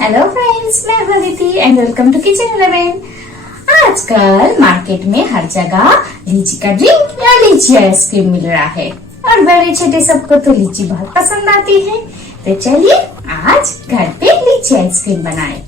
Hello friends, मैं Aditi and welcome to kitchen 11। आजकल मार्केट में हर जगह लीची का ड्रिंक या लीची आइसक्रीम मिल रहा है और बड़े छोटे सबको तो लीची बहुत पसंद आती है। तो चलिए आज घर पे लीची आइसक्रीम बनाएं।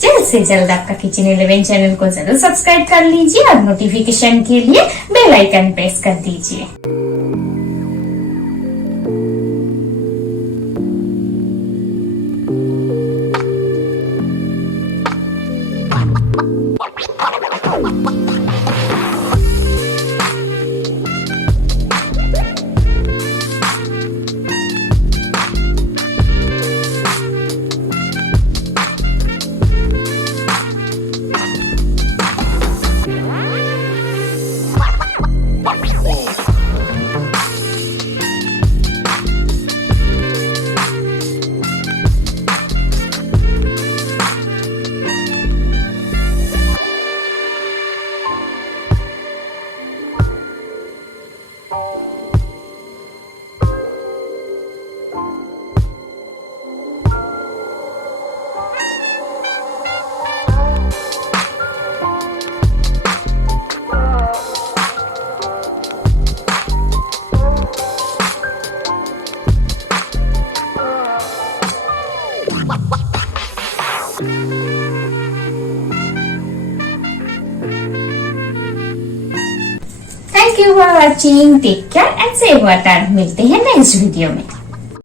जल्द से जल्द आपका किचन 11 चैनल को जरूर सब्सक्राइब कर लीजिए और नोटिफिकेशन के लिए बेल आइकन प्रेस कर दीजिए। Thank you for watching. Take care and save water. मिलते हैं नेक्स्ट वीडियो में।